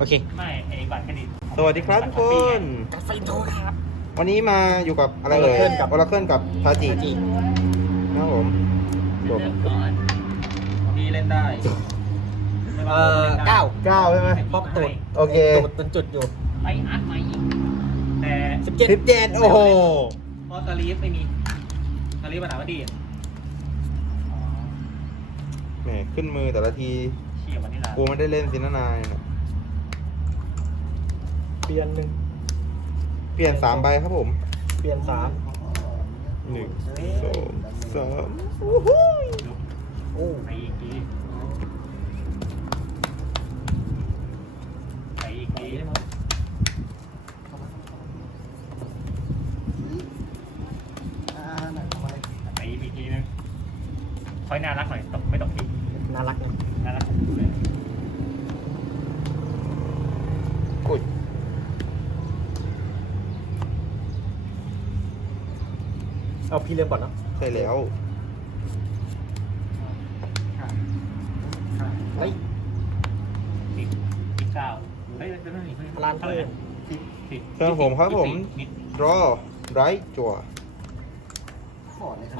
โอเค ไม่ไอ้บัตรเครดิตสวัสดีครับทุกคนไฟโทครับ วันนี้มาอยู่กับอะไรเอ่ย Oracle กับออร์เคิลกับทาจิทาจินะครับผมจบเริ่มก่อนพี่เล่นได้เอ่อเก้าเก้าใช่ไหมพอกตูดโอเคตูดเป็นจุดอยู่ไปอัดใหม่อีกแต่สิบเจ็ดสิบเจ็ดโอ้โหเพราะสลีฟไม่มีสลีฟปัญหาว่าดีแหมขึ้นมือแต่ละทีเฉียบวันนี้ละกูไม่ได้เล่นซินานายนะเปลี่ยนหนึ่งเปลี่ยนสามใบครับผมเปลี่ยนสามหนึ่งสองสามโอ้โหโอ้ไปอีกทีไปอีกทีไปอีกทีนึงคอยน่ารักหน่อยตกไม่ตกที น่ารักนะ น่ารักของกูเลย อุ้ย เอา พี่เริ่มก่อนเนาะใช่แล้วเฮ้ยสิบสิบเก้าเฮ้ยเดี๋ยวนั่นนี่ลานเพิ่มสิบสิบเชิญผมครับผม นิดรอไรจั่ว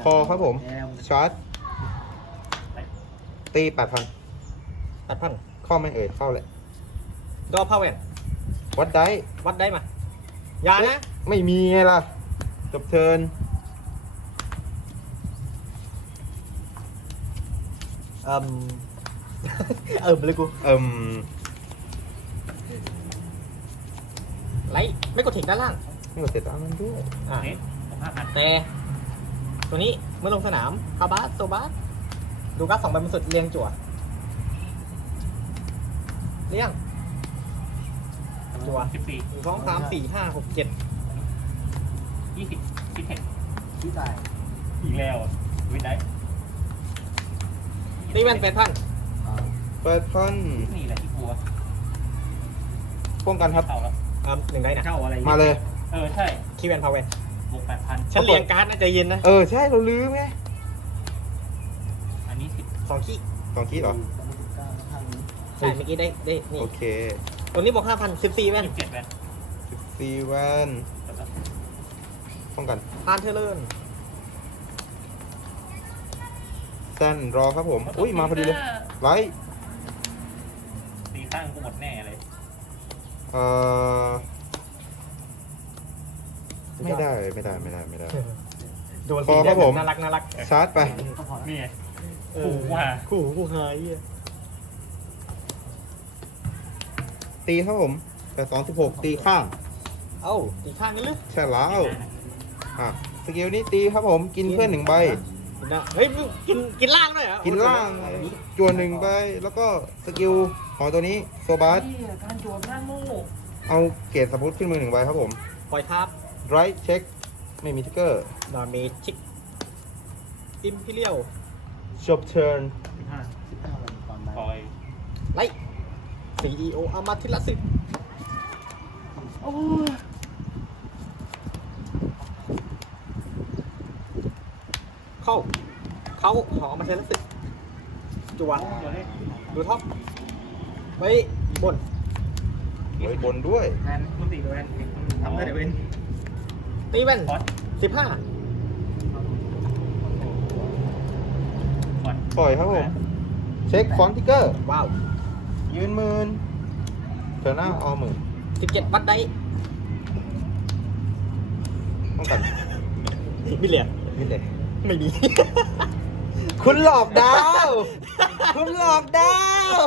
คอครับผม ชาร์จ ตีแปดพันแปดพันเข้าไม่เอ่ยเข้าแหละ ดอพาวเวนวัดได้ วัดได้มา อย่านะ ไม่มีไงล่ะ จบเทิร์น อิ่มเอิ่มเลยกูเอิ่มไลท์ไม่กดถิงด้านล่าง ไม่กดเสร็จแล้วมันด้วยอ่าเน็ตผมห้าพันแต่ตัวนี้เมื่อลงสนามคาบาสโซบาสดูการ์ดสองใบบนสุดเรียงจั่วเรียงจั่วสิบสี่หนึ่งสองสามสี่ห้าหกเจ็ดยี่สิบสิบเอ็ดที่ตายอีกแล้วอะวินได้ ตีแว่นแปดพันแปดพันนี่แหละที่กลัวป้องกันครับเข้าแล้วอ่าหนึ่งได้นะ เข้าอะไรมาเลย เออใช่คีแวนพาวเวนบวกแปดพันฉันเรียงการ์ดนะใจเย็นนะ เออ ใช่เราลืมไงอันนี้สิบสองขี้สองคีดเหรอ ใช่เมื่อกี้ได้ได้ นี่ โอเคตัวนี้บวกห้าพันสิบสี่แว่นสิบเจ็ดแวนสิบสี่แวนป้องกันพานเทเลอร์ แซนรอครับผม อุ้ยมาพอดีเลยไลท์ตีข้างกูหมดแน่เลย เอ่อ ไม่ได้ไม่ได้ไม่ได้ไม่ได้ โดนพอครับผม น่ารักน่ารักชาร์จไปนี่ไงเออขู่ว่าคู่หูคู่หายอะตีครับผมแปดสองสิบหกตีข้าง เอ้าอีกข้างนี้ลึกใช่แล้ว อะ สกิลนี้ตีครับผม กินเพื่อนหนึ่งใบ เฮ้ยมึงกินกินล่างด้วยเหรอกินล่างจวนหนึ่งใบแล้วก็สกิลของตัวนี้โซบาสการโจมหน้าโง่เอาเกรดสมุดขึ้นมือหนึ่งใบครับผมปล่อยทับไรเช็คไม่มีทิกเกอร์ดาเมจชิกอิมพิเรียลจบเทิร์นสิบห้าคอยไล่ซีอีโออามาทิลสิ เข้า เข้าหอมาเทลสิจวนตัวเลขดูท็อปไว้บนไว้บนด้วยแวนคุณตีแวนทำได้เดี๋ยวเว้นตีแว่นคอสสิบห้าคอสปล่อยครับผม เช็คฟอนต์ทิกเกอร์ ว้าว ยืนหมื่นเทิร์นหน้าออหมื่นสิบเจ็ดวัดได้ป้องกันมิเลียนี่เลย ไม่มี คุณหลอกดาว คุณหลอกดาว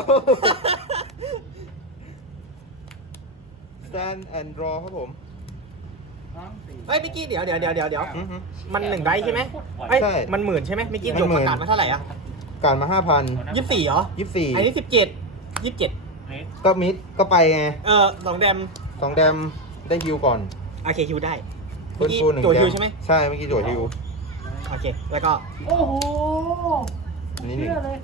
stand and draw ครับผมเฮ้ยเมื่อกี้เดี๋ยวเดี๋ยวเดี๋ยวเดี๋ยวเดี๋ยวอือฮึ มันหนึ่งได้ใช่ไหมเอ้ยใช่มันหมื่นใช่ไหมเมื่อกี้มันโดนหมื่ประนกาศมาเท่าไหร่อะการมาห้าพันยี่สิบสี่เหรอยี่สี่อันนี้สิบเจ็ดยี่สิบเจ็ดก็มิดก็ไปไงเออสองแดมสองแดมได้ฮิวก่อนโอเคฮิวได้เมื่ฟื้อนกี้ฟูหนึ่งตัวแดฮิวมใช่ไหมใช่เมื่อกี้โจทย์ฮิว โอเค แล้วก็โอ้โหอันนี้หนึ่งเชื่อเลย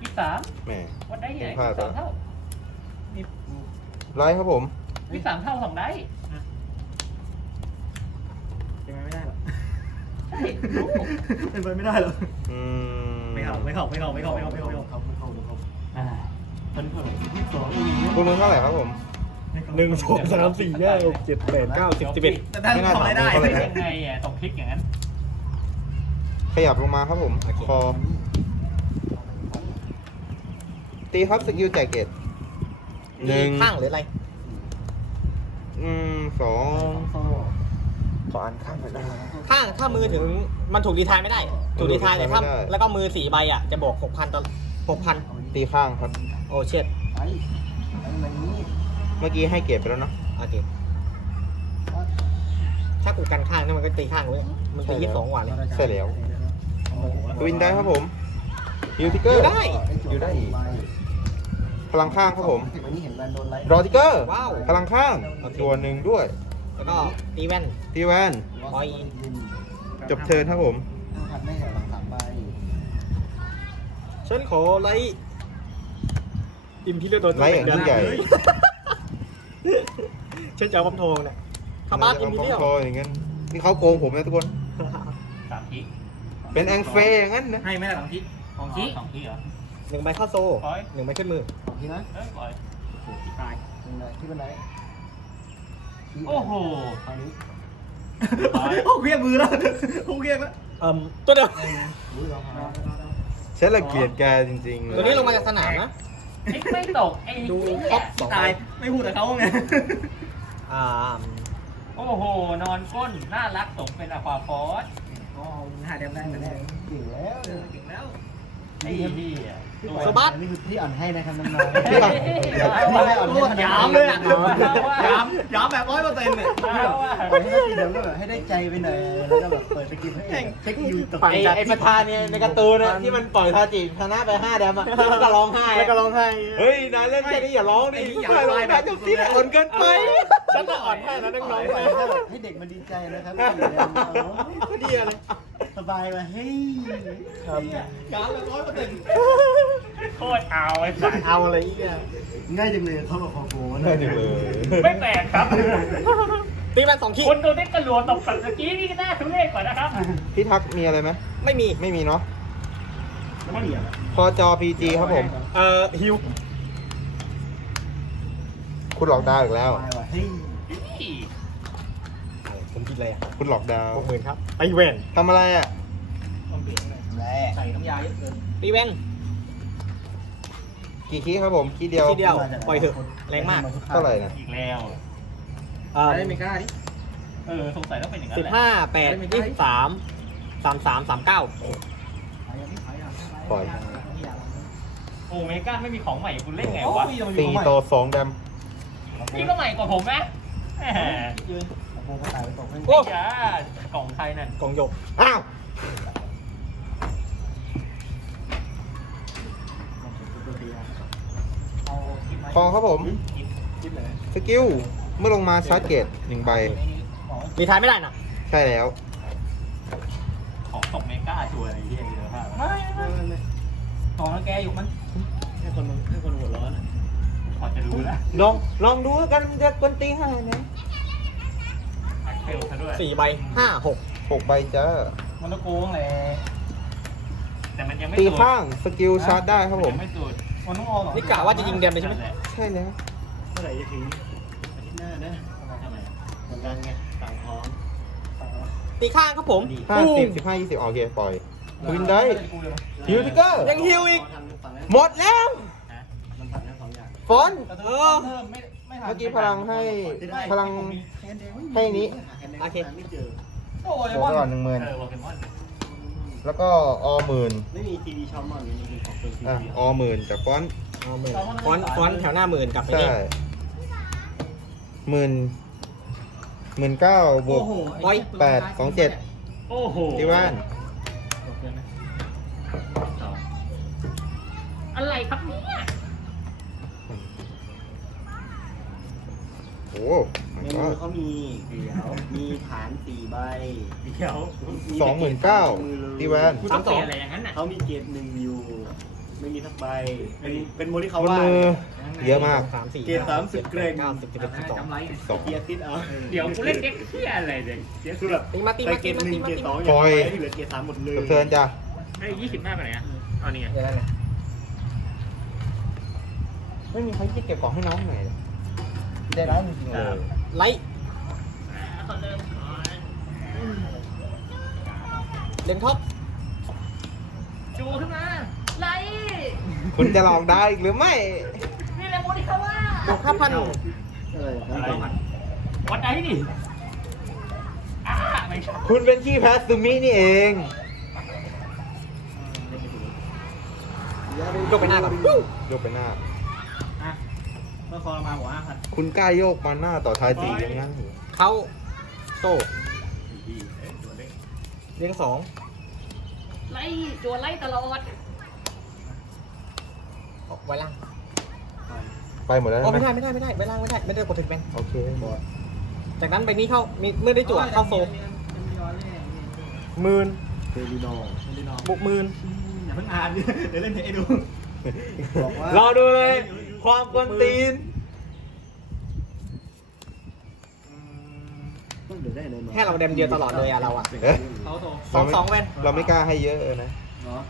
ยี่สามแหม วัดได้ยังไงพลาดสามเท่าไลท์ครับผมยี่สามเท่าสองได้เป็นไปไม่ได้หรอใช่รู้เป็นไปไม่ได้หรออืมไม่เข้าไม่เข้าไม่เข้าไม่เข้าไม่เข้าไม่เข้าไม่เข้าอ่าตอนนี้เท่าไหร่ยี่สิบสองมีคุณมือเท่าไหร่ครับผม หนึ่งสองสามสี่ห้าหกเจ็ดแปดเก้าสิบสิบเอ็ดแต่ท่านทำอะไรได้ไม่น่าถามผมเท่าไหร่ยังไงอะต้องคลิกอย่างนั้นขยับลงมาครับผมคอตีครับสกิลแจกเกตหนึ่งข้างหรืออะไรอืมสองโซ่ขออ่านข้างหน่อยได้ไหม ข้างถ้ามือถึงมันถูกดีทายไม่ได้ ถูกดีทายแต่ถ้าไม่ได้ แล้วก็มือสี่ใบอะจะบวกหกพันต่อหกพันตีข้างครับ โอ้เช็ดไปไปแบบนี้ เมื่อกี้ให้เกตไปแล้วเนาะโอเคถ้ากูกันข้างนี่มันก็ตีข้างเลยมันตียี่สิบสองกว่าเลยใช่แล้วโอ้โหวินได้ครับผมฮิวทิกเกออยู่ร์ได้อยู่ได้อีกพลังข้างครับผมวันนี้เห็นแบรนด์โดนไลท์รอทิกเกอร์ว้าวพลังข้างตัวหนึ่งด้วย แล้วก็ตีแว่นตีแวนปล่อยจบเทิร์นครับผมห้าพันไม่เหรอหลังสามใบฉันขอไลท์อิมพิเรียโดนไลท์อย่างยิ่งใหญ่ ฉันเจะเอาปั๊มทองเนี่ยคามาสอิมพิเรียคออย่างงั้นนี่เขาโกงผมนะทุกคน สามคลิกเป็นแองเฟย์อย่างนั้นนะ ให้ไหมล่ะสองทิศสองทิศสองคลิกเหรอ หนึ่งใบเข้าโซ่ปล่อย หนึ่งใบขึ้นมือสองทิศนะเอ้ยปล่อยตายหนึ่งเลยที่เป็นไรโอ้โห คราวนี้ปล่อย โอ้เรียกมือแล้วโอ้เรียกแล้วเอ่มตัวเดียวอุ้ยรองเท้าฉันละเกียดแกจริงๆเลยตัวนี้ลงมาจากสนามนะคลิกไม่ตกไอ้ดูเหี้ครยบสองตาย ไม่พูดกับเขาไง อ่าโอ้โห นอนก้น น่ารักสมเป็นอะควาฟอสอ๋อหาเดมได้แต่แรกเก่งแล้วเก่งแล้ว ไอ้เหี้ยตัวสบัด นี่คือที่อ่อนให้นะครับน้องๆพี่หลังไม่อ่อนให้ยามเลยอะยามยามแบบร้อยเปอร์เซ็นต์เนี่ยเอาว่ะปล่อยให้ทีเดียวก็แบบให้ได้ใจไปหน่อยแล้วก็แบบเปิดสกิลให้เช็คยูตกไอ้ไอ้ประธานเนี่ยในการ์ตูนนะที่มันปล่อยทาจิชนะไปห้าแดมอะแล้วก็ร้องไห้แล้วก็ร้องไห้เฮ้ยนายเล่นแค่นี้อย่าร้องดิอย่าร้องแบบจบที่อ่อนเกินไปฉันก็อ่อนแค่นั้นน้องๆไปให้เด็กมันดีใจนะครับก็ดีอะไร สบายมาเฮ้ยยามแบบร้อยเปอร์เซ็นต์โคตรเอาไอ้สัสเอาอะไรอีกเนี่ยง่ายจังเลยเขาบอกขอโกนได้จังเลยไม่แปลกครับตีแว่นสองขีดคนตัวนี้กระโดดตกสัตว์เมื่อกี้นี่ก็น่าทุเรศกว่านะครับพี่ทักมีอะไรไหมไม่มีไม่มีเนาะไม่เหนียวพอจอ PG ครับผม เอ่อฮิว คุณหลอกดาวน์อีกแล้ว สบายว่ะเฮ้ย ผม กินอะไรอะคุณหลอกดาวน์หกหมื่นครับไอแว่นทำอะไรอะแร่ใส่น้ำยาเยอะเกินตีแว่นกี่คีครับผมคีเดียวทีเดียวปล่อยเถอะแรงมากเท่าไหร่นะอีกแล้วเอ่อได้ไม่กล้าดิเออสงสัยต้องเป็นอย่างนั้นสิบแหละห้าแปดยี่สิบสามสามสามสามเก้าปล่อยโอ้เมกาไม่มีของใหม่คุณเล่นไงวะสี่โตสองแดมพี่ก็ใหม่กว่าผมไหมแห มโอ้โหตายไปตกเล่นโอ้จ้ากล่องไทยนั่นกองหยกอ้าวเอาคิดไหมคอครับผมคิดเลยสกิล เมื่อลงมาชาร์จเกตหนึ่งใบ มีทายไม่ได้นะใช่แล้ว ของตกเมกาชัวร์อะไรที่เยอะมากตอนนั้นแกอยู่มันให้คนให้คนหัวร้อนพอจะรู้แล้วลองลองดูกันจะกวนตีให้นะแอค เทลซะด้วยสี่ใบห้าหกหกใบจ้ามันตะโกงแหละแต่มันยังไม่ตีสุดข้างสกิลชาร์จได้ครับผม ยังไม่สุดมันต้องออกนี่กะว่าจะยิงแดมเลยใช่ไหมนั่นแหละใช่แล้วเมื่อไหร่จะถึงอาทิตย์หน้านะทำไมเหมือนกันไงต่างท้อง ตีข้างครับผมห้าสิบสิบห้ายี่สิบโอเคปล่อยวินได้ฮิวทิกเกอร์ ยังฮิวอีก หมดแล้วฮะมันผ่านทั้งสองอย่างฟอนต์เออเพิ่มไม่ไม่เมื่อกี้พลังให้พลังให้นี้ โอเค ไม่เจอ โอ้ยบวกไปก่อนหนึ่งหมื่นเออโปเกมอนแล้วก็ออหมื่นไม่มีทีวีชอมมอนมันเป็นของตัวทีอะวีออหมื่นจากฟอนต์เอาหมื่นฟอนต์ฟอนต์แถวหน้าหมื่นกับไปใช่นี่หมื่นหมื่นเก้าบวกร้อยแปดสองเจ็ดโอ้โหที่บ้านสองอะไรครับเนี่ย โอ้เม my นู god เขามีเดี๋ยวมีฐานสี่ใบเดี๋ยวสองหมื่นเก้าที่แวนกูต้องเปลี่ยนอะไรอย่างนั้นน่ะเขามีเกรดหนึ่งอยู่ ไม่มีทักใบ เป็นเป็นโมที่บเขานว่ามือเยอะมากสามสี่เกรดสามสิบเกรดเก้าสิบสิบเอ็ดสิบสองสองเกียร์ติดเอาเดี๋ยวกูเล่นเด็กเที่ยอะไรเด็กเดี๋ยวคือแบบตีมาตีไปมาเกตีรดมาหนึ่ตีงมาเกรดตีสองปล่อยที่เหลือเกรดสามหมดเลยจบเทิร์นจ้ะไอ้ยี่สิบหน้าไปไหนอะเอานี่ไงเดี๋ยวนั่นแหละเทิร์นเดี๋ยวกูเล่นเด็กเที่ยอะไรเด็กเดี๋ยวคือแบบเท่าไหร่นะไอ้ยี่สิบหน้าไปไหนอะแล้วก็ออหมื่นไม่มีใครจะเก็บของให้น้องหน่อยเหรอ ได้ร้ายจริงๆเลย ไลท์เลนท็อปจูขึ้นมา ไล่คุณจะหลอกได้อีกหรือไม่นี่แหละโมดิคาว่าบวกห้าพันอะไรวัดไอ้ดิอ่าไม่ใช่คุณเป็นขี้แพ้ซูมินี่เองยกไปหน้าก่อนยกไปหน้าอะเมื่อ คอมาหัวห้าพันคุณกล้าโยกมาหน้าต่อท้ายตียังไงเขาโซ่เรียงสองไล่จัวไล่ตลอดออกไว้ล่างไปหมดแล้วอ๋อใช่ไม่ไหมได้ไม่ได้ไม่ได้ไว้ล่างไม่ได้ไม่ได้กดถึงแบนโอเคจากนั้นใบนี้เข้ามีเมื่อได้จั่วเข้าโซ่เป็นย้อนเล่นหมื่นเดลินอเดลินอบวกหมื่นอย่าเพิ่งอ่านเดี๋ยวเล่นให้ดูบอกว่ารอดูเลย ความกวนตีน แค่เราเดมเดียวตลอดเลยอะเราอะเอ๊ะเขาโตสองสองแวนเราไม่กล้าให้เยอะนะเนาะ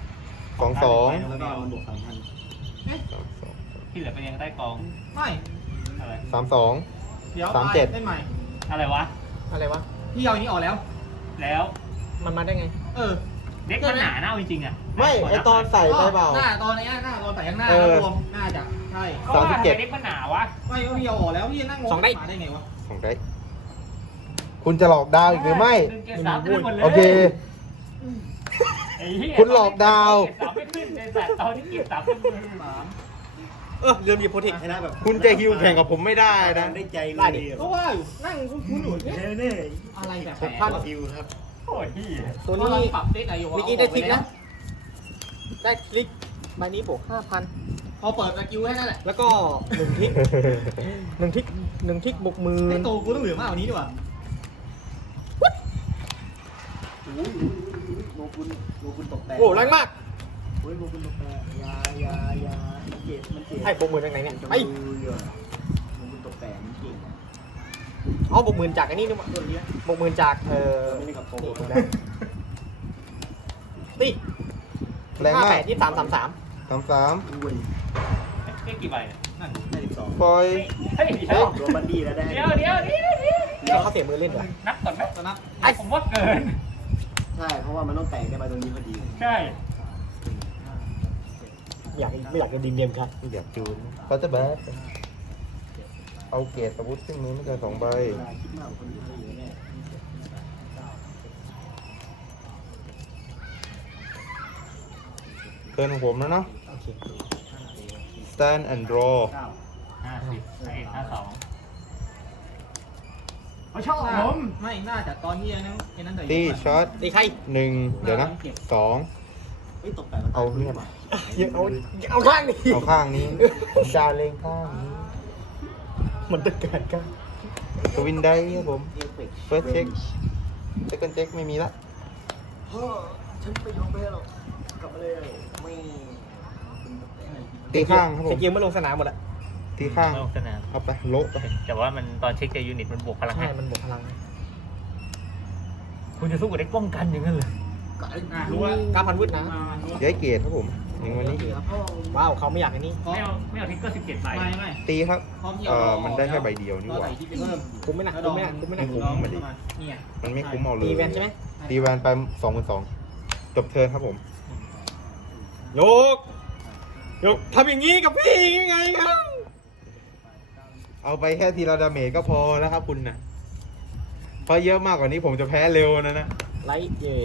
สองสองแล้วก็มันบวกสามพันสองสองที่เหลือเป็นยังใต้กองไม่อะไรสามสองเดี๋ยวสามเจ็ดเล่นใหม่อะไรวะอะไรวะพี่เอาอันนี้ออกแล้ว แล้วมันมาได้ไง เออเด็กมันหนาเน่าจริงๆอะไม่ไอตอนใส่ไปเปล่าหน้าตอนนี้หน้าตอนใส่ข้างหน้าเออแล้วรวมน่าจะใช่ก็ว่าสามสิบเจ็ดทำไเด็กมันหนาวะไม่ก็พี่เอาออกแล้วพี่นั่งงงสองได้มาได้ไงวะของได้ คุณจะหลอกดาวอีกหรือไม่ หนึ่งเจ็ดสามขึ้นหมดเลยโอเค ไอ้เหี้ยคุณหลอกดาวเจ็ดสามไม่ขึ้นเลยแต่ตอนที่เก็บสามขึ้นมือสามเออเรื่องดีโพธิชนะแบบคุณจะฮิวแข่งกับผมไม่ได้นะ ได้ใจได้ดิเลยก็ว่าอยู่นั่งคุ้นๆอยู่เนี่ยเน่อะไรแบบหกพันฮิวครับโอ้ยเหี้ยตัวเพราะนี้เราปรับเด็กอายุเมื่อกี้ได้ทริกนะ ได้คลิกใบนี้บวกห้าพันพอเปิดสกิลแค่นั้นแหละแล้วก็หนึ่งทิกหนึ่งทิกหนึ่งทิกบวกหมื่ไอ้นโตกูต้องเหลือมากกว่านี้ดีกว่า โอ้ยโมกุลโมกุลตกแต่งโอ้แรงมากโอ้ยโมกุลตกแต่งยายายามันเจ็บมันเจ็บให้บวกหมื่นจากไหนเนี่ยไอ้โมกุลตกแต่งมันเก่งเอาบกหมื่นจากไอ้นี่นี่มาบวกหมื่นจากเออไม่ได้กับโตนี่ถูกแล้วตีแรงห้ามาแปกดยี่สามสามสามสามสามอุ้ยเด็กกี่ใบเนี่ยนั่นได้สิบสองปล่อยเฮ้ยเดี๋ยวรวมบันดี้แล้วได้เดี๋ยวเดี๋ยวเดี๋ยวเดี๋ยวเดี๋ยวเขาเสียมือเล่นเหรอนับก่อนไหมนับไอ้ผมว่าเกิน ช่เพราะว่ามันต้องแต่งได้ไปตรงนี้พอดีใช่ไม่อยากไม่อยากจะดิงเกมครับไม่อยากจูนเขาจะแบบเอาเกรดอาวุธขึ้นมือไม่เกินสองใบเวลาคิดมากกว่าคนอื่นเขาเยอะแน่เทิร์นของผมแล้วเนาะ โอเค stand and draw เก้าห้าสิบไอ้ห้าสอง เขาชอบผมไม่น่าจะตอนที่ไอ้นั้นไอ้นั้นแต่ตีช็อตตีใครหนึ่งเดี๋ยวนะสองเฮ้ยตกแต่งมันเอาเนี่ยอย่าเอาเอาข้างนี้เอาข้างนี้ผมจะเล็งข้างนี้มันต้องการข้างสวินได้ครับผมเอฟเฟกต์ first check second check ไม่มีละเฮ้อฉันไม่ยอมแพ้หรอกกลับมาเลยไม่ตีข้างครับผสมกิลเมื่อลงสนามหมดอะ ตีข้างลงสนามเอาไปโละไปแต่ว่ามันตอนเช็คเจอยูนิตมันบวกพลังใช่ให้มันบวกพลัง คุณจะสู้กับเด็กป้องกันอย่างนั้นเลยอะรู้แล้วเก้าพันวุฒินะมารู้ย้ายเกรดครับผมหนึ่งวันนี้ว้าวเขาไม่อยากอันนี้ไม่เอาไม่เอาทิกเกอร์สิบเจ็ดใบไม่ไม่ตีครับพร้อมที่เอ่เอาอมันได้แค่ใบเดียวนี่หก็ว่าใส่ที่เพิ่มคุ้มไหมนะคุ้มไหมนะคุ้มไหมนะคุ้มมาดินี่ไงมันไม่คุ้มเอาเลยตีแวนใช่ไหมตีแวนไปสองพันสองจบเทิร์นครับผมโยกโยกทำอย่างนี้กับพี่ยังไงครับ เอาไปแค่ทีละดาเมจก็พอแล้วครับคุณนะเพราะเยอะมากกว่านี้ผมจะแพ้เร็วนะนะไลท์เย่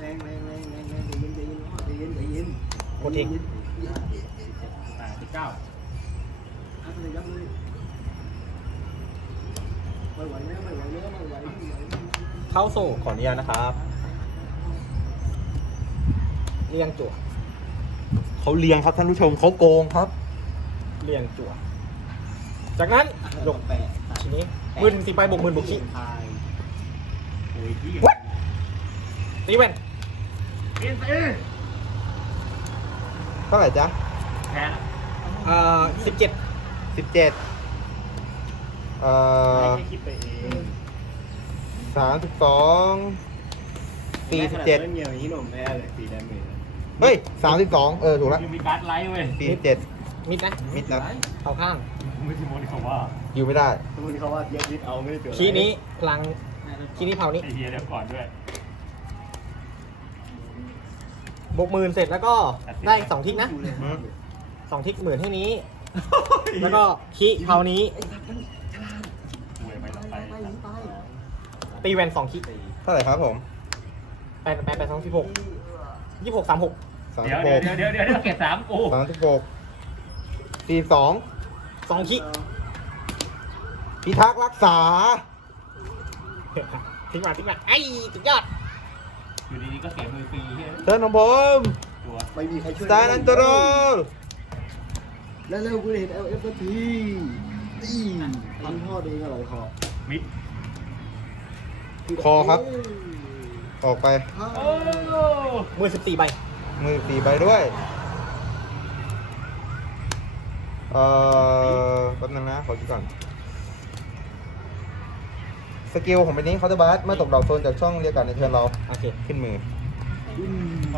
แรงแรงแรงแรงแรงใจเย็นใจเย็นใจเย็นใจเย็นโคตรเท่งแปดสิบเก้ายับเลยยับเลยไม่ไหวแล้วไม่ไหวแล้วไม่ไหวไม่ไหวเข้าโซ่ขออนุญาตนะครับเรียงจั่วเขาเลียงครับท่านผู้ชมเขาโกงครับเรียงจั่ว จากนั้นยกแปดทีนี้หมื่นถึงสี่ใบบวกหมื่นบวกขี้ทายโอ้ยที่ตีแวนเอ็นเอเท่าไหร่จ๊ะแพ้เอ่อสิบเจ็ดสิบเจ็ดเอ่อไม่คิดไปเองสามสิบสองสี่สิบเจ็ดไม่มีอย่างนี้หนุ่มแพ้เลยสี่ดาเมจเฮ้ยสามสิบสองเออ ถูกแล้วยูมีการ์ดไลท์เว้ยสี่สิบเจ็ดมิดนะ มิดนะ เอาข้าง ไม่ใช่โมนิคาว่าอยู่ไม่ได้คุณเขาว่าเย็ดยิดเอาไม่ได้เกิดคีย์นี้พลังคีย์นี้เผานี้ไอเฮียเดี๋ยวก่อนด้วยบวกหมื่นเสร็จแล้วก็ได้สองทิกนะอืมสองทิกหมื่นให้นี้ แล้วก็คีย์เผานี้รวยไปต่อไปตีแวนสองคีย์เท่าไหร่ครับผมแปดแปดแปดสองสิบหกยี่สิบหกสามหกสามเดี๋สิยวบหเดี๋ยวกเดี๋ยวเดี๋ยวเดี๋ยวเกรดสามกูสามสิบหกสี่สอง สองคีย์พิทักษ์รักษา ทิ้งมาทิ้งมาไอ้สุดยอดอยู่ดีๆก็เสียมือฟรีเฮียเทิร์นของผมตัวไม่มีใครช่วยสตาร์นันโตโรแล้วเร็วกูเห็นเอลเอฟทีอีพันพ่อเองอะไรคอมิดคอครับ ออกไป โอ้มือสิบสี่ใบมือสี่ใบด้วย เอ่อแป๊บนึงนะ ขอคิดก่อน สกิลของเป็นนี้เคาน์เตอร์บัสเมื่อตกดอกโซนจากช่องเรียกการในเทิร์นเรา โอเคขึ้นมือ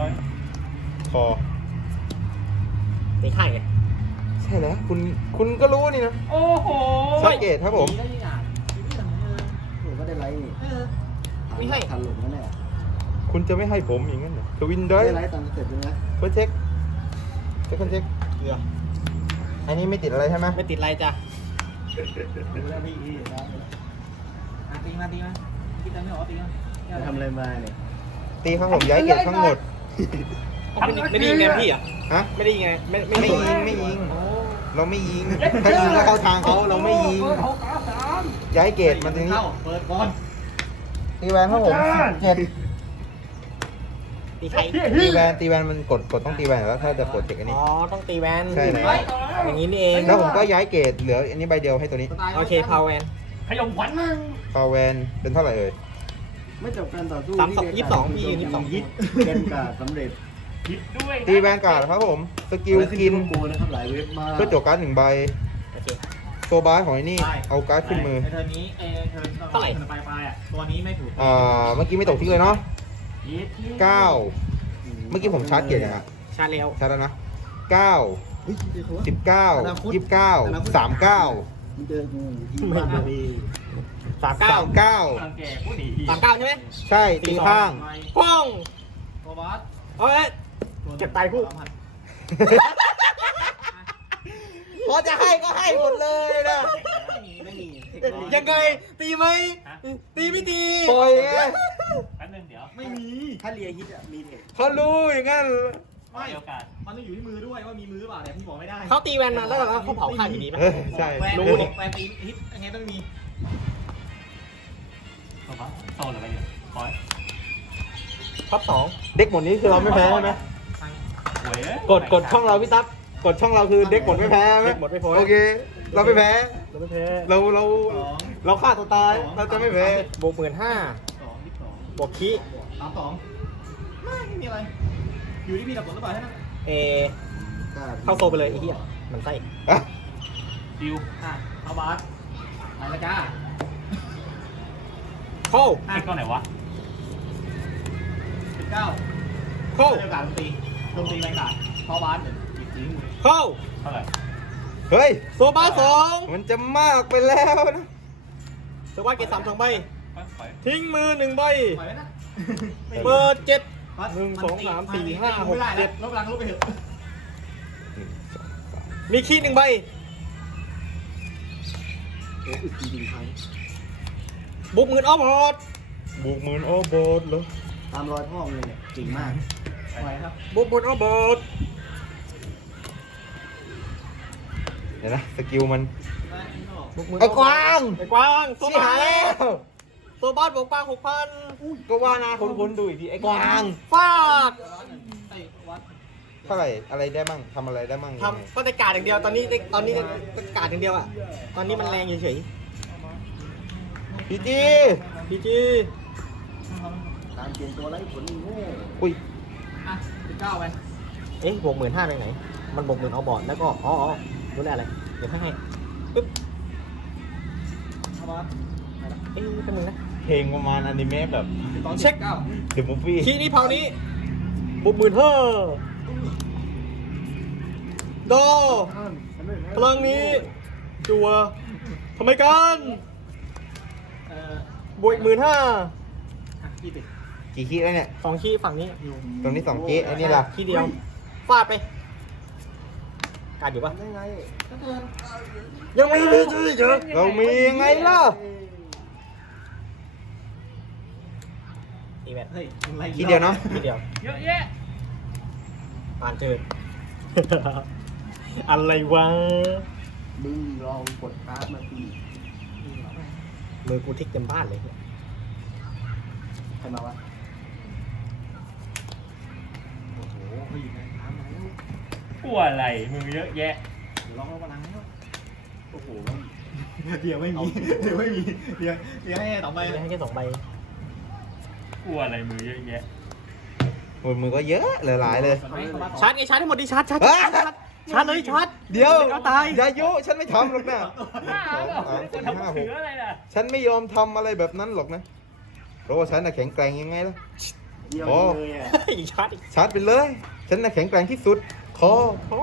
ยคอ ตีข้างไงใช่แล้ว คุณ คุณก็รู้นี่นะโอ้โหสังเกตครับผม ได้ยังไงผมก็ได้ไลท์นี่เออ ไม่ให้ ทันหลงแล้วเนี่ยคุณจะไม่ให้ผมอย่างนั้นเหรอทวินได้ได้ไลท์ตามสเต็ปเลยนะเพื่อเช็คเช็คคนเช็ค เกลือ อันนี้ไม่ติดอะไรใช่ไหมไม่ติดอะไรจ้ะดูแล้วพี่อีนะอะตีมาตีมาคิดแต่ไม่ออกตีมาไปทำอะไรมาเนี่ยตีครับผมย้ายเกียรติทั้งหมดไม่ได้ไม่ได้ยิงไงพี่อะฮะไม่ได้ยิงไงไม่ไม่ยิงไม่ยิงเราไม่ยิงถ้ายิงแล้วเข้าทางเขาเราไม่ยิงย้ายเกรดมาตรงนี้เข้าเปิดก่อนตีแวนครับผมเจ็ด ตีใครตีแวนตีแวนมันกดกดต้องตีแวนอยู่แล้วถ้าจะกดเจ็กอันนี้ อ๋อ ต้องตีแวนใช่แล้วอย่างนี้นี่เอง แล้วผมก็ย้ายเกรดเหลืออันนี้ใบเดียวให้ตัวนี้โอเคพาวแวนขยมขวัญมึงฟาแวนเป็นเท่าไหร่เอ่ยไม่จบการต่อสู้สามสองยี่สิบสองพี่ยืนยี่สิบสองยิดเกนการสำเร็จคิดด้วยตีแวนการ์ดครับผม สกิลกินกูนะครับหลายเว็บมากเพื่อจบการ์ดหนึ่งใบโอเค โซบาสของไอ้นี่ เอาการ์ดขึ้นมือไอเธอนี้ไอเธอเท่าไหร่ปลายปลายอะตัวนี้ไม่ถูกอ่าเมื่อกี้ไม่ตกทิ้งเลยเนาะยิด เก้าเมื่อกี้ผมชาร์จเกียรติยังอะชาเร็วชาร์จแล้วนะเก้าเฮ้ยเดี๋ยวเขาว่าสิบเก้ายี่สิบเก้าสามเก้ามึงเจอกูที่บ้านดีสามเก้าสามเก้ารังแกผู้หนีสามเก้าใช่ไหมใช่ตีข้างป้องตัวบอสเอ้ยเก็บตายคู่พอจะให้ก็ให้หมดเลยนะไม่มีไม่มี ยังไงตีไหมตีไม่ตีปล่อยไงแป๊บนึงเดี๋ยวไม่มีถ้าเรียฮิตอะมีเทคเขารู้อย่างงั้นไม่โอกาสมันต้องอยู่ที่มือด้วยว่ามีมือหรือเปล่าเนี่ยพี่บอกไม่ได้เขาตีแวนมาแล้วเขาเผาข้างอยู่ดีป่ะเออใช่แวนรู้ดิแวนตีฮิตยังไงต้องมีโซบะโซนหรืออะไรอยู่คอยท็อปสองเด็กหมดนี้คือเราไม่แพ้ใช่ไหมหวยกดกดช่องเราพี่ตั๊บกดช่องเราคือเด็กหมดไม่แพ้ไหมเด็กหมดไม่พ้นโอเค เราไม่แพ้ เราไม่แพ้เราเราสองเราฆ่าตัวตายเราจะไม่แพ้บวกหมื่นห้าสองยี่สิบสองบวกคีสามสองไม่ไม่มีอะไร อยู่ที่พี่ดับผลหรือเปล่าใช่ไหมเอเข้าโซไปเลยไอ้เหี้ยมันไส้อะดิวอะเอาบาสไปละจ้าเข้าอะก็ไหนวะสิบเก้าเข้าเดียวกันตีโจมตีแรงกาดพอบาสหนึ่งหยิบทิ้งมือเข้าเท่าไหร่ เฮ้ย โซบาสองมันจะมากไปแล้วนะโซบาเกตสามสองใบไปไปทิ้งมือหนึ่งใบปล่อยไว้นะเปิดเจ็ดบาสหนึ่งสองสามนสี่ตีห้าหกไม่ได้เจ็แล้ดวลบพลังลบไปเถอะมีคีย์หนึ่งใบโอ้อึดจริงๆครับบุกหมื่นออฟฮอตบุกหมื่นโอโบดเหรอตามรอยพ่อเลยเนี่ยจริงมากปล่อยครับบุกหมื่นออฟฮอต เดี๋ยวนะสกิลมันได้ไม่ออกบุกหมื่นไอ้กวางไอ้กวางโซชิบาหายแล้วโซบาสบวกกวางหกพันก็ว่านะคุ้นๆดูอีกทีไอ้กวางฟาดไอ้วัดเท่าไหร่อะไรได้มั่งทำอะไรได้มั่งยังไงทำก็ได้การดอย่างเดียวตอนนี้ได้ตอนนี้ได้การดอย่างเดียวอะตอนนี้มันแรงเฉยพี่จีๆพีจีตามเกณฑ์ตัวไร้ผลนี่โง่อุ้ยอะสิบเก้าไปเอ๊ะบวกหมื่นห้าไปไหน มันบวกหมื่นเอาบอร์ดแล้วก็อ๋ออ๋อ รู้แล้วอะไร เดี๋ยวให้ให้ปึ๊บเอาบาสเอ๊ะแป๊บนึงนะ เพลงประมาณอนิเมะแบบสิบสองเช็คเก้า The Movie คีย์นี้เผานี้บวกหมื่นห้าโดพลังนี้ จัวทำไมกันเอ่อบวกหมื่นห้ายี่สิบกี่คิดแล้วเนี่ยสองขี้ฝั่งนี้ ตรงนี้สองคิไอ้นี่ล่ะขี้เดียวฟาดไป การอยู่ปะได้ไงยังไม่มีชื่อเยอะเรามียังไงล่ะอีแมทเฮ้ยอะไรคิดเดียวเนาะขี้เดียว เยอะแยะปานเจิดอะไรวะ มึงลองกดการ์ดมาทีมือกูทิกเต็มบ้านเลยเนี่ยใครมาวะ โอ้โหเขาอยู่ในน้ำแล้ว กลัวอะไรมือเยอะแยะลองเอาพลังแล้วโอ้โหเดี๋ยวไม่มีเดี๋ยวไม่มีเดี๋ยวเดี๋ยวให้ต่อไปให้แค่สองใบกลัวอะไรมือเยอะแยะโอ้ยมือก็เยอะหลายๆเลยชาร์จไงชาร์จให้หมดดิชาร์จชาร์จเอ้ยชาร์จชาร์จเลยชาร์จเดี๋ยวเอาตายอย่ายุฉันไม่ทำหรอกนะบ้าเหรอสามสี่ทำห้าหถืกออะไรล่ะฉันไม่ยอมทำอะไรแบบนั้นหรอกนะเพราะว่าฉันน่ะแข็งแกร่งยังไงล่ะเดียวโอ้เลยอะอีกชาร์จอีกชาร์จไปเลย ฉันน่ะแข็งแกร่งที่สุด คอ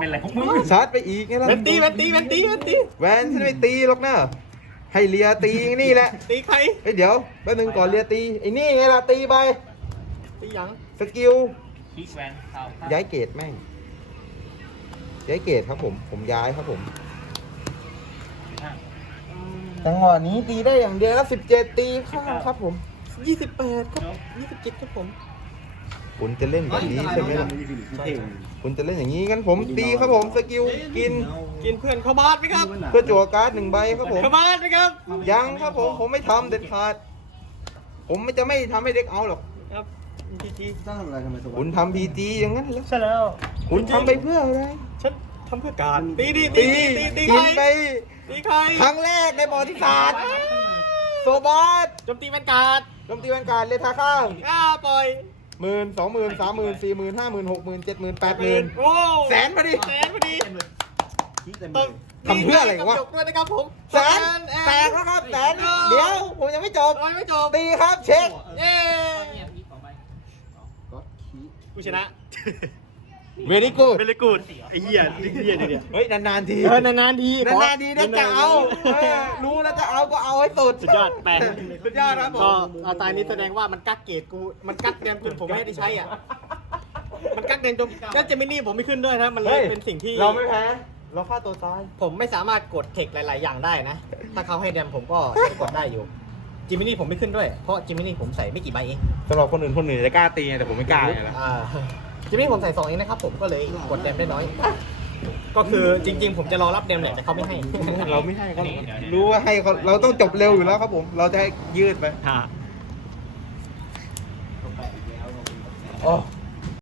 เป็นอะไรของมึงชาร์จไปอีกไงล่ะเวนตีเวนตีเวนตีเวนตีแวนฉันไม่ตีหรอกนะให้เลียตีนี่แหละตีใครเฮ้ยเดี๋ยวแป๊บนึงก่อนเลียตีไอ้นี่ไงล่ะตีไปตีหยังสกิลคลิกแวนเข้าย้ายเกรดแม่งย้ายเกรดครับผมผมย้ายครับผมสิบห้าจังหวะนี้ตีได้อย่างเดียวแล้วสิบเจ็ดตีข้างครับผมยี่สิบแปดครับยี่สิบเจ็ดครับผมคุณจะเล่นแบบนี้ใช่ไหมล่ะเท่ คุณจะเล่นอย่างนี้งั้นผมตีครับผมสกิลกิน กินเพื่อนเข้าบ้านไหมครับเพื่อจั่วการ์ดหนึ่งใบครับผมเข้าบ้านไหมครับยังครับผมผมไม่ทำเด็ดขาด ผมไม่จะไม่ทำให้เด็กเอาหรอกครับพีจีตั้งอะไรทำไมสวรรคุณค์ทำพีจีอย่างนั้นเหรอใช่แล้ว คุณทำไปเพื่ออะไรฉันทำเพื่อการตีดีตีตีตีตีกินใคไปรตีใครครั้งแรกในประวัติศาสตร์โซบาสโจมตีแวนการ์ดโจมตีวันการเลทาข้างอ้าปล่อย หมื่นสองหมื่นสามหมื่นสี่หมื่นห้าหมื่นหกหมื่นเจ็ดหมื่นแปดหมื่นโอ้แสนพอดีแสนพอดีคิดเต็มเลต้องยทำเพื่ออะไรวะมีนายกด้วยนะครับผมแสนแตกแล้วครับแสนเดี๋ยวผมยังไม่จบโอ้ยไม่จบตีครับเช็ค เย้ ก็คีกูชนะ เวลี่กูดเป็นเลยกูดไอ้เหี้ยไอ้เหี้ยเนี่ยเฮ้ยนานๆทีเออนานๆทีนานๆทีได้จะเอาเออรู้แล้วจะเอาก็เอาให้สุดสุดยอดแปลกสุดยอดครับผก็มเอาตายนี้แสดงว่ามันกักเกรดกูมันกักเดือนจนผมไม่ได้ใช้อะมันกักเดือนจนก็จะไม่นี่ผมไม่ขึ้นด้วยนะมันเลยเป็นสิ่งที่ เราไม่แพ้ เราฆ่าตัวตาย ผมไม่สามารถกดเทคหลาย ๆ อย่างได้นะ ถ้าเขาให้เดมผมก็จะกดได้อยู่ จิมินี่ผมไม่ขึ้นด้วย เพราะจิมินี่ผมใส่ไม่กี่ใบเองสำหรับคนอื่นคนอื่นจะกล้าตีไงแต่ผมไม่กล้าไงล่ะ อ่า จิมินี่ผมใส่สองเองนะครับผมก็เลยกดเดมได้น้อย ก็คือจริง ๆ ผมจะรอรับเดมแหละแต่เขาไม่ให้เราไม่ให้เขาหรอกรู้ว่าให้เขาเราต้องจบเร็วอยู่แล้วครับผม เราจะให้ยืดไป ฮะตัวแปะอีกแล้วโอ้